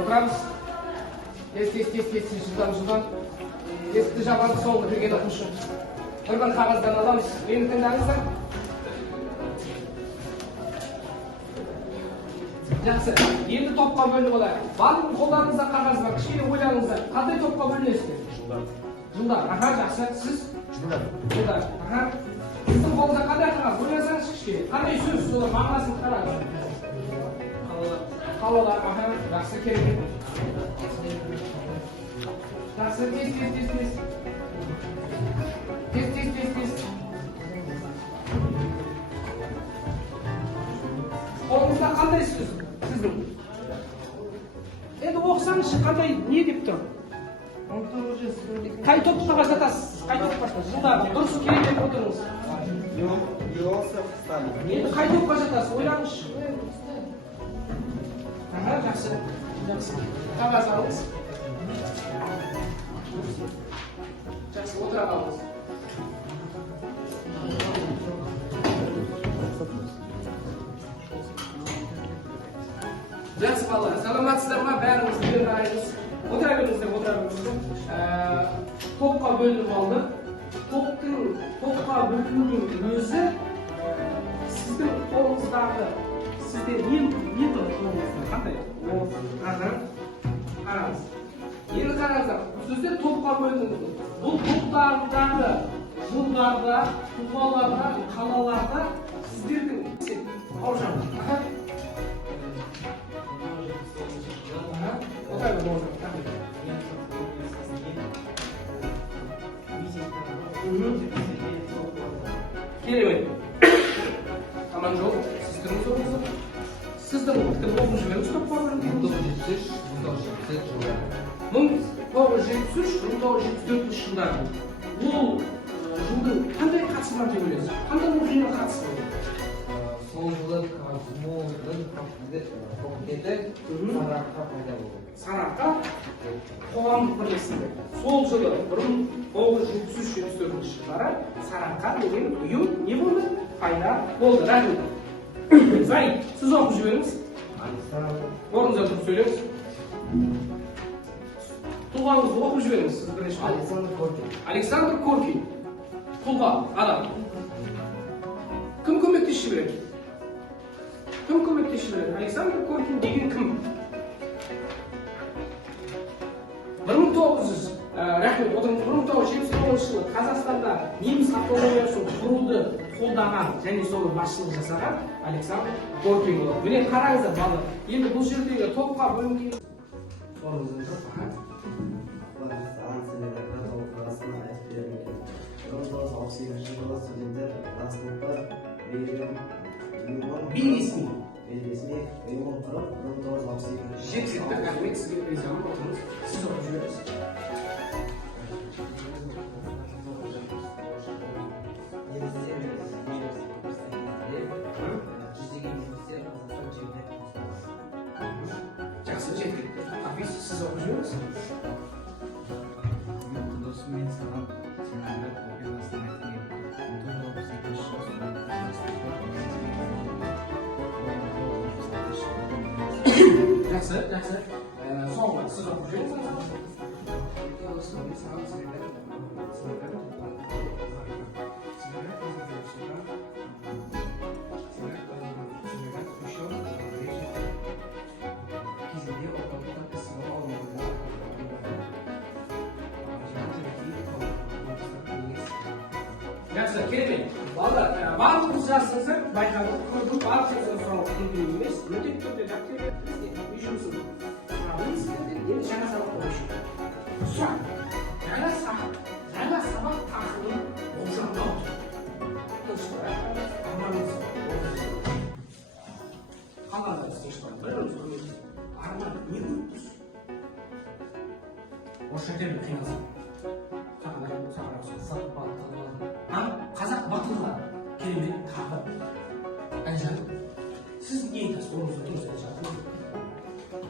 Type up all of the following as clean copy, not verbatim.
Отырамыз. Тез, жылдам. Есікті жабады, соңғы кірген оқушы. Bir қағаздан аламыз. Мені тыңдаңыздар. Жақсы. Енді топқа бөлініп алайық. Барлық қолдарыңызда қағаз бар. Кішкене ойланыңыздар. Қандай топқа бөлінесіздер? Жылдар. Аха, жақсы. Сіз? Жылдар. Аха. Сіздің қолда қандай қағаз? Ойласаңыз кішкене. Қандай сөз? Солар мағынасын қараңыз. Қалалар. Аха, жақсы, керемет. Жақсы, тез. Қолыңызда қандай сөз? Сіздің? Енді оқысаңызшы, қандай не деп тұр? Қай топқа жатасыз? Жылдар, дұрыс керемет отырыңыз. Енді қай топқа жатасыз? Ойлаңызшы. Жақсы. Қағаз алыңыз. Жақсы, отыра қалыңыз. Жақсы балалар, саламатсыздар ма? Бәріңіз бір райыңыз. Отыра беріңіздер. Топқа бөлініп алды. Топқа бөлінудің өзі сіздің қолыңыздағы, сізде не тұр қолыңызда? Қандай? Қараңыз. Енді қараңыздар, сөздер топқа бөлінді. Бұл топтардағы жылдарда, тұлғаларда, қалаларда сіздердің аужаңыз. Керемет. Аман жол. Сіздің зорыңызды. Сіздің оқып жүргеніңіз топқа бөлінді. 1973-1974 жылдары. Ол жылдың қандай қатысы бар деп ойлайсыз? Қандай оқиғаға қатысы бар? Сол жылы факультеті Сарыарқа пайда болды. Сарыарқа қоғамдық бірлестігі. Сол жылы 1973-74 жылдары Сарыарқа деген ұйым не болды? Пайда болды. Рахмет. Зайд, сіз оқып жіберіңіз. Орныңызда тұрып сөйлеңіз. Тұлғаңызды оқып жіберіңіз. Александр Коркин. Тұлға, адам. Кім көмектесіп жібереді? Александр Коркин деген кім? 1979 жылы Қазақстанда неміс автономиясын құруды қолдаған және соны басшылық жасаған Александр Коркин болады. Міне қараңыздар балалар. Енді бұл жердегі топқа бөлінген орныңызда. 1968 жылы студенттер сыныпқа бейресми ұйым құрып 1962 жетістіктер рахмет сізге ризамын. Отырыңыз. Сіз оқып жіберіңіз. Жақсы, жеткілікті. Афис, сіз оқып жіберіңіз. Досыммен саған сенімдік оқиғасын айтайын. 1968 Жақсы. Соңғы, сіз оқып жіберіңіз. Жақсы, керемет. Балалар, барлығымыз жазсаңыздар, байқадық, көрдік, барлық жазған сұрауға мүмкін емес. Міндетті түрде дәптер үй жұмысын сұрағыңыз, енді жаңа сабақ қойшы. Сұрақ. Жаңа сабақ тақырыбын болжамдау. Қалғанда істешті. Арман не көрдіңіз? Орысша термин қиналсын. Қазақ батылға керемет тағы. Әлжан, сіз не айтасыз? Орныңызда тұрыңыз, Әлжан.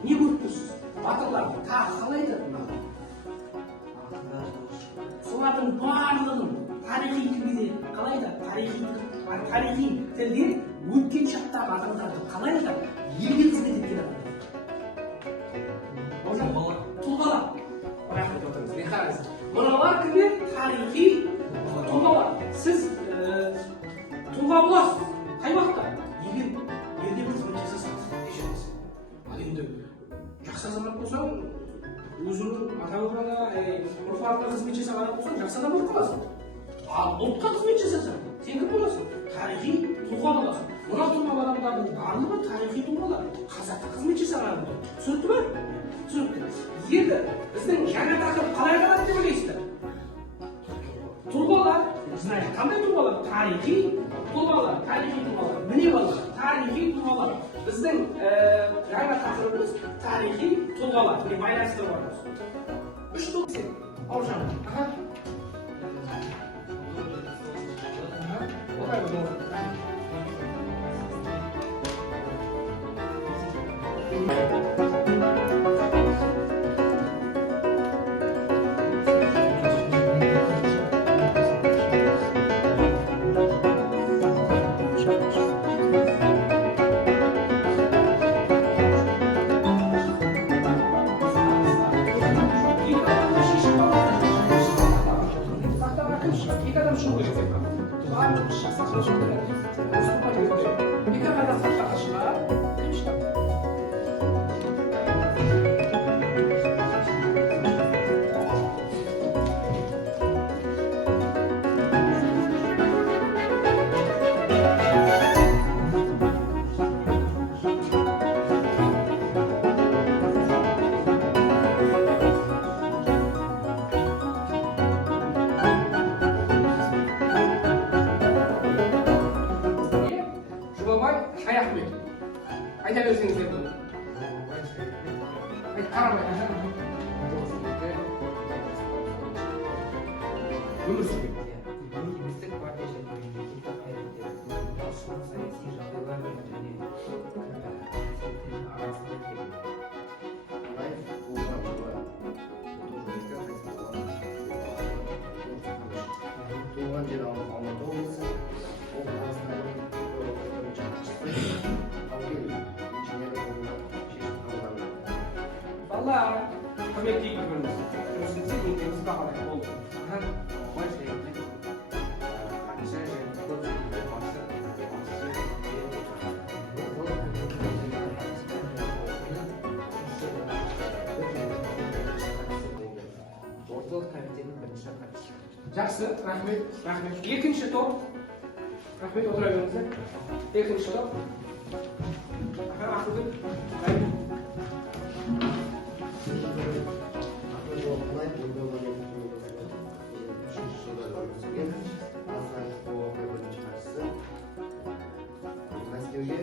Не көрдіңіз? Батылдарды тағы қалай айтады мынаны? Солардың барлығын тарихи тілде қалай айтады? Тарихи тілде өткен шақтағы адамдарды қалай айтады? Елге қызмет еткен адамдар. қай уақытта? Егер қызмет жасасаңыз, кешіріңіз. Ал енді жақсы азамат болсаң, өзіңнің ата-бабаңа, ұрпағыңа қызмет жасаған адам болсаң, жақсы адам болып қаласың. Ал ұлтқа қызмет жасасаң, сен кім боласың? Тарихи тұлға боласың. Мына тұрған адамдардың барлығы тарихи тұлғалар. Қазаққа қызмет жасаған адамдар. Түсінікті ме? Түсінікті. Енді біздің жаңа тақырып қалай қалады деп ойлайсыздар? Тұлғалар, қандай тұлғалар? Тарихи тұлғалар, міне балалар, тарихи тұлғалар. Біздің жаңа тақырыбымыз тарихи тұлғалар. Міне байланыстырып отырмыз. Үш тұлға. Аужан. Айта берсеңіздер болады. Қарамай. Өмір сүрген. Еліміздік партия және мемлекеттік қайраткер басшылық саяси жағдайлар және арасында келді. туған жері Алматы облысы, ол қаласындағы Балалар, құрметті көріңіз. Көрсетсе еңбегіміз бағалай болды. Орталық комитетінің бірінші хатшысы. Жақсы, рахмет. Екінші топ. Рахмет, отыра беріңіздер. Екінші топ. Ақылбек. Мәскеуге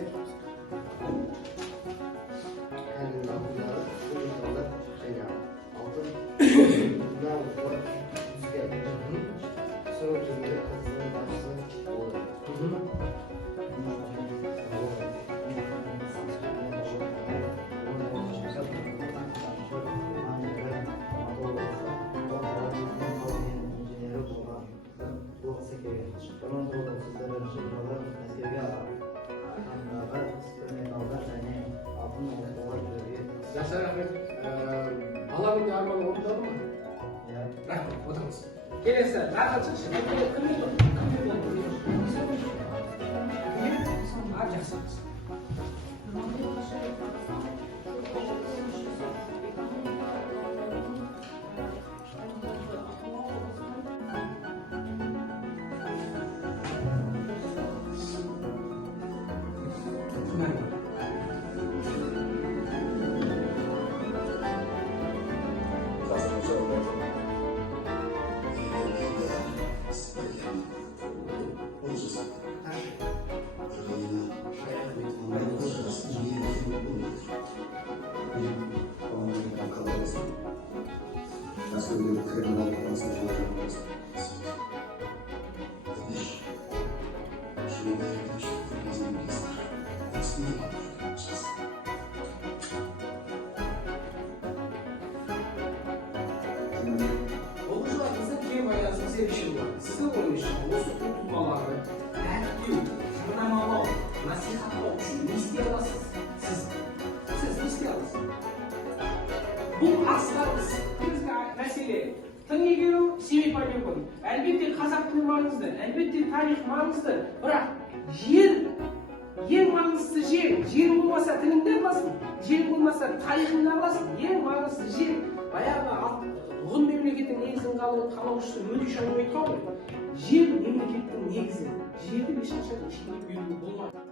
кәдімгі ақындары, ұйымдары және алтын сұрау жүргені Қазақстан басшысы болды. Жақсы, рахмет. Бала күнде арманы орындалды ма? Рахмет, отырыңыз. Келесі, рахат шықшы. Кіммен болды? Жақсы. Сіздің ойыңызша осы тұлғаларды дәріптеу, жарнамалау, насихаттау үшін не істей аласыз? Сіз не істей аласыз? Бұл асқарыз мәселе. Тың игеру, семей полигон. Әлбетте қазақ тілі маңызды, әлбетте тарих маңызды. Бірақ жер жер болмаса тіліңді аласың, жер болмаса тарихыңды аласың. Ең маңыздысы жер. Баяғы ғұн мемлекеттің негізін қалаушысы Мөдеш әңгіме айтқан ғой. Жер мемлекеттің негізі. Жерді ешқашан ешкімге беруге болмайды.